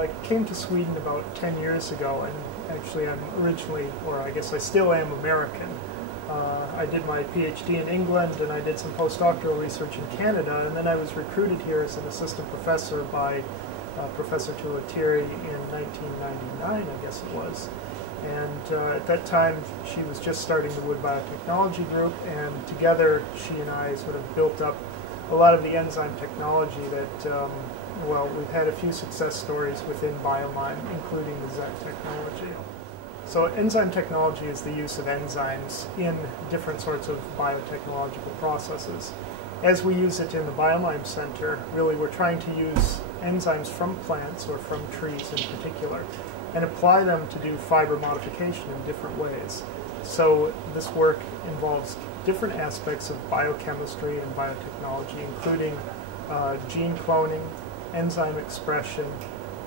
I came to Sweden about 10 years ago, and actually I'm originally, or I guess I still am, American. I did my PhD in England, and I did some postdoctoral research in Canada, and then I was recruited here as an assistant professor by Professor Tulatieri in 1999, I guess it was. And at that time, she was just starting the Wood Biotechnology Group, and together she and I sort of built up a lot of the enzyme technology that, well, we've had a few success stories within BioMime, including the ZET technology. So enzyme technology is the use of enzymes in different sorts of biotechnological processes. As we use it in the BioMime Center, really we're trying to use enzymes from plants, or from trees in particular, and apply them to do fiber modification in different ways. So this work involves different aspects of biochemistry and biotechnology, including gene cloning, enzyme expression,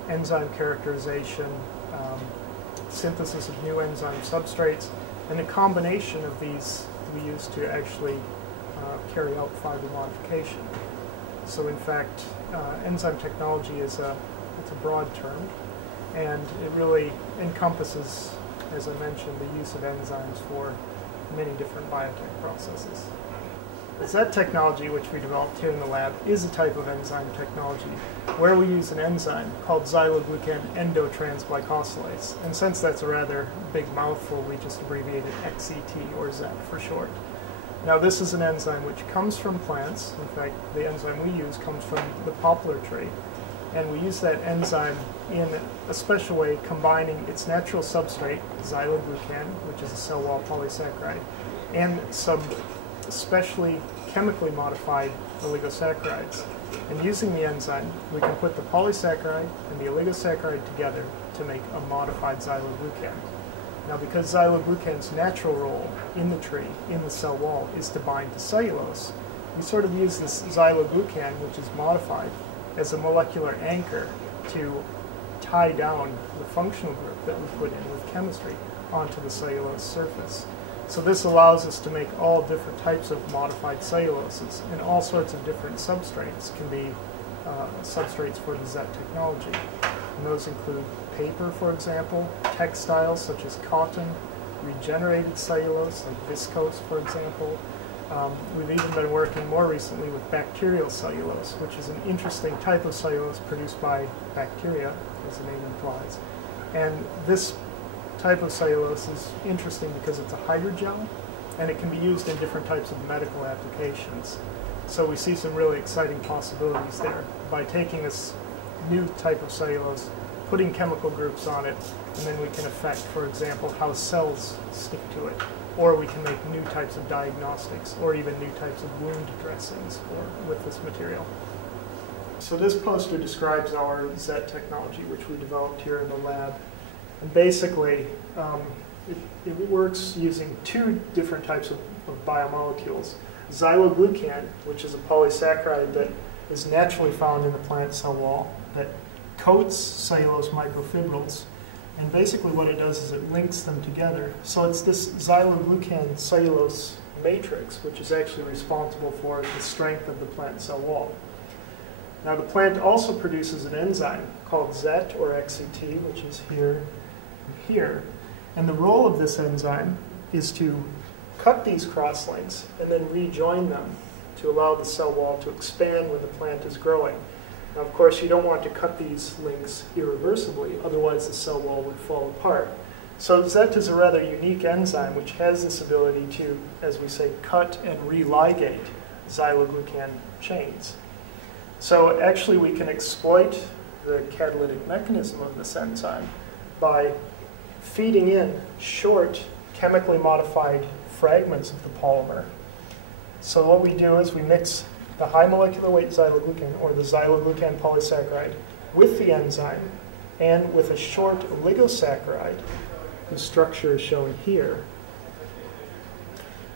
enzyme characterization, synthesis of new enzyme substrates, and a combination of these we use to actually carry out fiber modification. So in fact, enzyme technology is it's a broad term, and it really encompasses, as I mentioned, the use of enzymes for many different biotech processes. The ZET technology, which we developed here in the lab, is a type of enzyme technology where we use an enzyme called xyloglucan endotransglycosylase. And since that's a rather big mouthful, we just abbreviate it XET, or ZET for short. Now this is an enzyme which comes from plants. In fact, the enzyme we use comes from the poplar tree. And we use that enzyme in a special way, combining its natural substrate, xyloglucan, which is a cell wall polysaccharide, and some especially chemically modified oligosaccharides. And using the enzyme, we can put the polysaccharide and the oligosaccharide together to make a modified xyloglucan. Now, because xyloglucan's natural role in the tree, in the cell wall, is to bind to cellulose, we sort of use this xyloglucan, which is modified, as a molecular anchor to tie down the functional group that we put in with chemistry onto the cellulose surface. So this allows us to make all different types of modified celluloses, and all sorts of different substrates can be substrates for the ZET technology. And those include paper, for example, textiles such as cotton, regenerated cellulose like viscose, for example. We've even been working more recently with bacterial cellulose, which is an interesting type of cellulose produced by bacteria, as the name implies. And this type of cellulose is interesting because it's a hydrogel, and it can be used in different types of medical applications. So we see some really exciting possibilities there by taking this new type of cellulose, putting chemical groups on it, and then we can affect, for example, how cells stick to it. Or we can make new types of diagnostics, or even new types of wound dressings with this material. So this poster describes our ZET technology, which we developed here in the lab. And basically, it works using two different types of biomolecules. Xyloglucan, which is a polysaccharide that is naturally found in the plant cell wall, that coats cellulose microfibrils. And basically what it does is it links them together. So it's this xyloglucan cellulose matrix which is actually responsible for the strength of the plant cell wall. Now the plant also produces an enzyme called ZET, or XET, which is here and here. And the role of this enzyme is to cut these crosslinks and then rejoin them to allow the cell wall to expand when the plant is growing. Now, of course, you don't want to cut these links irreversibly, otherwise the cell wall would fall apart. So ZET is a rather unique enzyme which has this ability to, as we say, cut and religate xyloglucan chains. So actually we can exploit the catalytic mechanism of this enzyme by feeding in short chemically modified fragments of the polymer. So what we do is we mix the high molecular weight xyloglucan, or the xyloglucan polysaccharide, with the enzyme and with a short oligosaccharide, whose structure is shown here.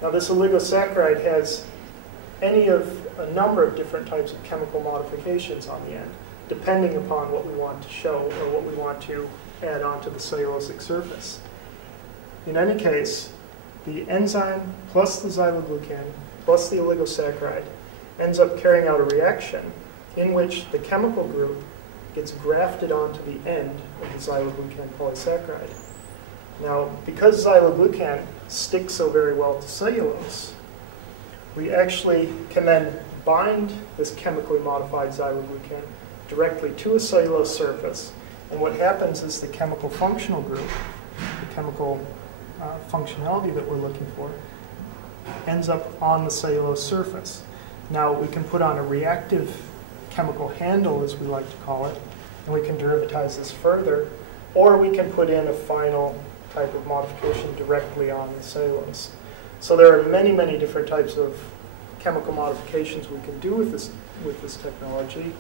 Now this oligosaccharide has any of a number of different types of chemical modifications on the end, depending upon what we want to show or what we want to add onto the cellulosic surface. In any case, the enzyme plus the xyloglucan plus the oligosaccharide ends up carrying out a reaction in which the chemical group gets grafted onto the end of the xyloglucan polysaccharide. Now, because xyloglucan sticks so very well to cellulose, we actually can then bind this chemically modified xyloglucan directly to a cellulose surface. And what happens is the chemical functional group, the chemical functionality that we're looking for, ends up on the cellulose surface. Now, we can put on a reactive chemical handle, as we like to call it, and we can derivatize this further, or we can put in a final type of modification directly on the cellulose. So there are many, many different types of chemical modifications we can do with this technology,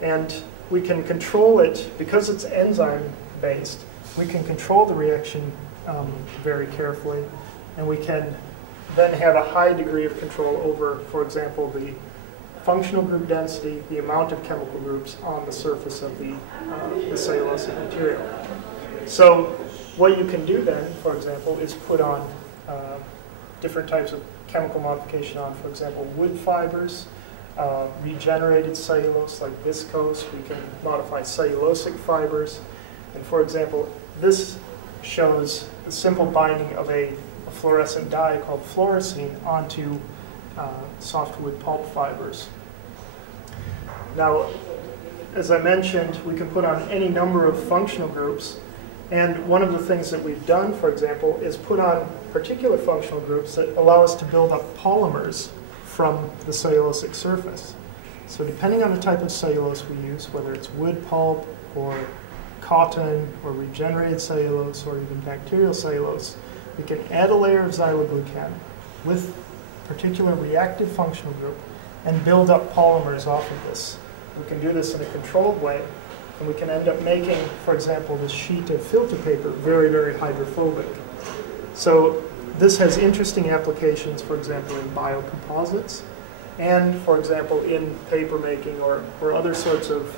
and we can control it, because it's enzyme-based, we can control the reaction very carefully, and we can then have a high degree of control over, for example, the functional group density, the amount of chemical groups on the surface of the cellulosic material. So what you can do then, for example, is put on different types of chemical modification on, for example, wood fibers, regenerated cellulose like viscose. We can modify cellulosic fibers. And for example, this shows the simple binding of a fluorescent dye called fluorescein onto softwood pulp fibers. Now, as I mentioned, we can put on any number of functional groups, and one of the things that we've done, for example, is put on particular functional groups that allow us to build up polymers from the cellulosic surface. So depending on the type of cellulose we use, whether it's wood pulp or cotton or regenerated cellulose or even bacterial cellulose, we can add a layer of xyloglucan with a particular reactive functional group and build up polymers off of this. We can do this in a controlled way, and we can end up making, for example, this sheet of filter paper very, very hydrophobic. So this has interesting applications, for example, in biocomposites, and, for example, in paper making or other sorts of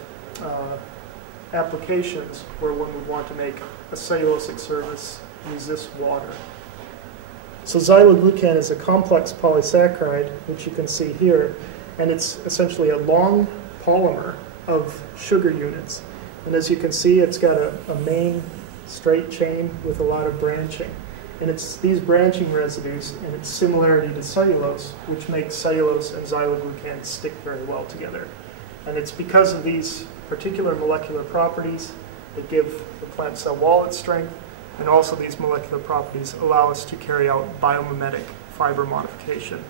applications where one would want to make a cellulosic surface resist water. So xyloglucan is a complex polysaccharide, which you can see here, and it's essentially a long polymer of sugar units. And as you can see, it's got a main straight chain with a lot of branching. And it's these branching residues and its similarity to cellulose, which makes cellulose and xyloglucan stick very well together. And it's because of these particular molecular properties that give the plant cell wall its strength, and also these molecular properties allow us to carry out biomimetic fiber modification.